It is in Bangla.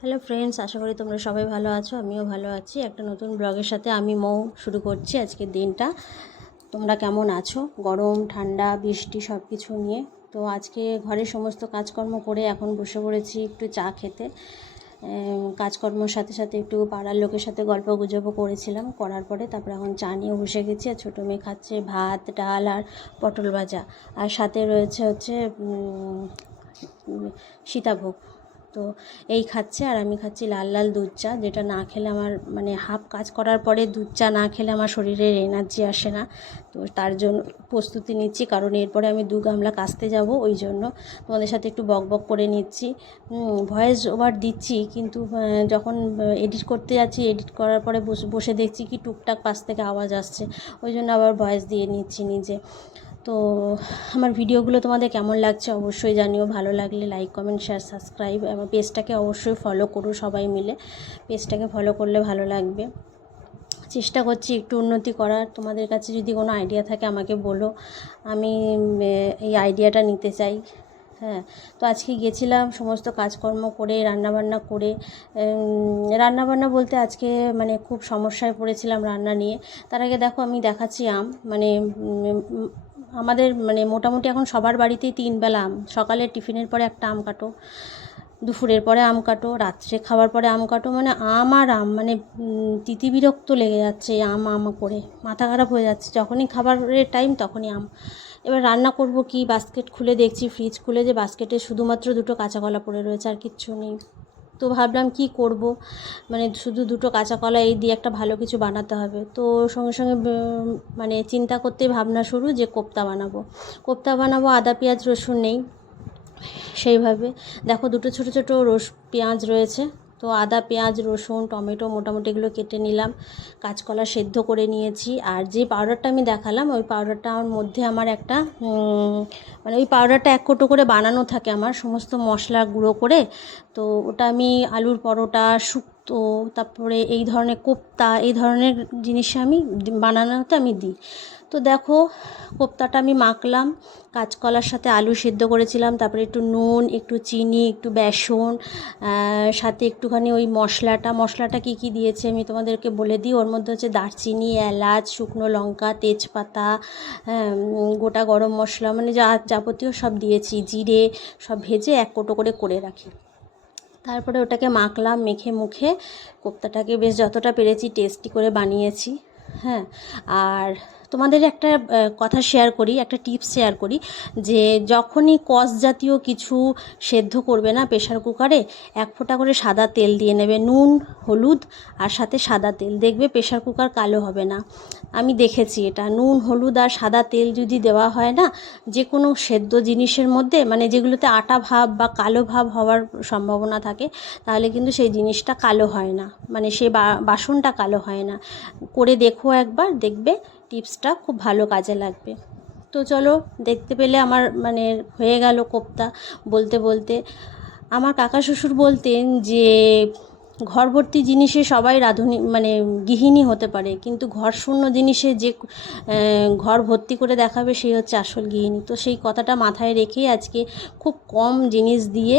হ্যালো ফ্রেন্ডস আশা করি তোমরা সবাই ভালো আছো, আমিও ভালো আছি। একটা নতুন ব্লগের সাথে আমি মৌ শুরু করছি আজকের দিনটা। তোমরা কেমন আছো? গরম, ঠান্ডা, বৃষ্টি সব কিছু নিয়ে। তো আজকে ঘরের সমস্ত কাজকর্ম করে এখন বসে পড়েছি একটু চা খেতে। কাজকর্মের সাথে সাথে একটু পাড়ার লোকের সাথে গল্প গুজবও করেছিলাম। করার পরে তারপরে এখন চা নিয়ে বসে গেছি। আর ছোটো মেয়ে খাচ্ছে ভাত, ডাল আর পটল ভাজা। আর সাথে রয়েছে হচ্ছে সীতাভোগ। তো এই খাচ্ছে আর আমি খাচ্ছি লাল লাল দুধ চা, যেটা না খেলে আমার মানে হাফ কাজ করার পরে দুধ চা না খেলে আমার শরীরের এনার্জি আসে না। তো তার জন্য প্রস্তুতি নিচ্ছি, কারণ এরপরে আমি দু গামলা কাচতে যাব, ওই জন্য তোমাদের সাথে একটু বক বক করে নিচ্ছি। ভয়েস ওভার দিচ্ছি, কিন্তু যখন এডিট করতে যাচ্ছি, এডিট করার পরে বসে দেখছি কি টুকটাক পাশ থেকে আওয়াজ আসছে, ওই জন্য আবার ভয়েস দিয়ে নিচ্ছি নিজে। তো আমার ভিডিওগুলো তোমাদের কেমন লাগছে অবশ্যই জানিও। ভালো লাগলে লাইক কমেন্ট শেয়ার সাবস্ক্রাইব আমার পেজটাকে অবশ্যই ফলো করো সবাই মিলে। পেজটাকে ফলো করলে ভালো লাগবে। চেষ্টা করছি একটু উন্নতি করার। তোমাদের কাছে যদি কোনো আইডিয়া থাকে আমাকে বলো। আমি এই আইডিয়াটা নিতে চাই। হ্যাঁ তো আজকে গেছিলাম সমস্ত কাজকর্ম করে, রান্নাবান্না করে। রান্নাবান্না বলতে আজকে মানে খুব সমস্যায় পড়েছিলাম রান্না নিয়ে। তার আগে দেখো আমি দেখাচ্ছি আম। মানে আমাদের মানে মোটামুটি এখন সবার বাড়িতেই তিন বেলা আম। সকালে টিফিনের পরে একটা আম কাটো দুপুরের পরে আম কাটো রাত্রে খাওয়ার পরে আম কাটো মানে আম আর আম মানে উম, তিতিবিরক্ত লেগে যাচ্ছে আম আম করে। মাথা খারাপ হয়ে যাচ্ছে। যখনই খাবারের টাইম তখনই আম। এবার রান্না করব কি? বাস্কেট খুলে দেখছি ফ্রিজ খুলে যে বাস্কেটে শুধুমাত্র দুটো কাঁচা কলা পড়ে রয়েছে আর কিচ্ছু নেই। তো ভাবলাম কি করব? মানে শুধু দুটো কাঁচা কলা এই দিয়ে একটা ভালো কিছু বানাতে হবে। তো সঙ্গে সঙ্গে মানে চিন্তা করতেই ভাবনা শুরু যে কোপ্তা বানাবো। কোপ্তা বানাবো, আদা, পেঁয়াজ, রসুন নেই সেইভাবে। দেখো দুটো ছোট ছোট রস, পেঁয়াজ রয়েছে। তো আদা, পেঁয়াজ, রসুন, টমেটো মোটামুটি এগুলো কেটে নিলাম। কাঁচকলা সেদ্ধ করে নিয়েছি। আর যে পাউডারটা আমি দেখালাম, ওই পাউডারটার মধ্যে আমার একটা মানে ওই পাউডারটা এক কোটো করে বানানো থাকে আমার, সমস্ত মশলা গুঁড়ো করে। তো ওটা আমি আলুর পরোটা শুক্তো তারপরে এই ধরনের কোপ্তা, এই ধরনের জিনিস আমি বানানোতে আমি দিই। তো দেখো, কোপ্তাটা আমি মাখলাম, কাঁচকলার সাথে আলু সেদ্ধ করেছিলাম, তারপরে একটু নুন, একটু চিনি, একটু বেসন সাথে একটুখানি ওই মশলাটা। মশলাটা কি কি দিয়েছে আমি তোমাদেরকে বলে দিই। ওর মধ্যে হচ্ছে দারচিনি, এলাচ, শুকনো লঙ্কা, তেজপাতা গোটা গরম মশলা মানে যা যাবতীয় সব দিয়েছি। জিরে সব ভেজে এক কোটো করে করে রাখি। তারপরে ওটাকে মাখলাম মেখে মুখে। কোপ্তাটাকে বেশ যতটা পেরেছি টেস্টি করে বানিয়েছি। হ্যাঁ আর তোমাদের একটা কথা শেয়ার করি, একটা টিপস শেয়ার করি, যে যখনই কষ জাতীয় কিছু সেদ্ধ করবে না প্রেশার কুকারে এক ফোঁটা করে সাদা তেল দিয়ে নেবে, নুন, হলুদ, আর সাথে সাদা তেল। দেখবে প্রেশার কুকার কালো হবে না। আমি দেখেছি এটা। নুন, হলুদ আর সাদা তেল যদি দেওয়া হয় না যে কোনো সেদ্ধ জিনিসের মধ্যে মানে যেগুলোতে আটা ভাব বা কালো ভাব হওয়ার সম্ভাবনা থাকে, তাহলে কিন্তু সেই জিনিসটা কালো হয় না। মানে সে বাসনটা কালো হয় না। করে দেখো একবার, দেখবে টিপসটা খুব ভালো কাজে লাগবে। তো চলো, দেখতে পেলে আমার মানে হয়ে গেল কোপ্তা। বলতে বলতে আমার কাকা শ্বশুর বলতেন যে ঘর ভর্তি জিনিসে সবাই রাঁধুনি মানে গৃহিণী হতে পারে, কিন্তু ঘর শূন্য জিনিসে যে ঘর ভর্তি করে দেখাবে সেই হচ্ছে আসল গৃহিণী। তো সেই কথাটা মাথায় রেখেই আজকে খুব কম জিনিস দিয়ে